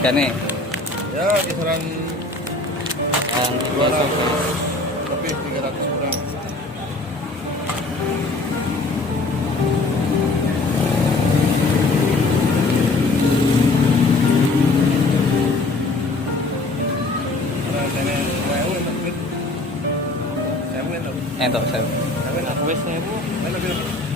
Harganya? Ya kisaran 200 lebih 300 kurang. Entok saya. Aku wis 1000.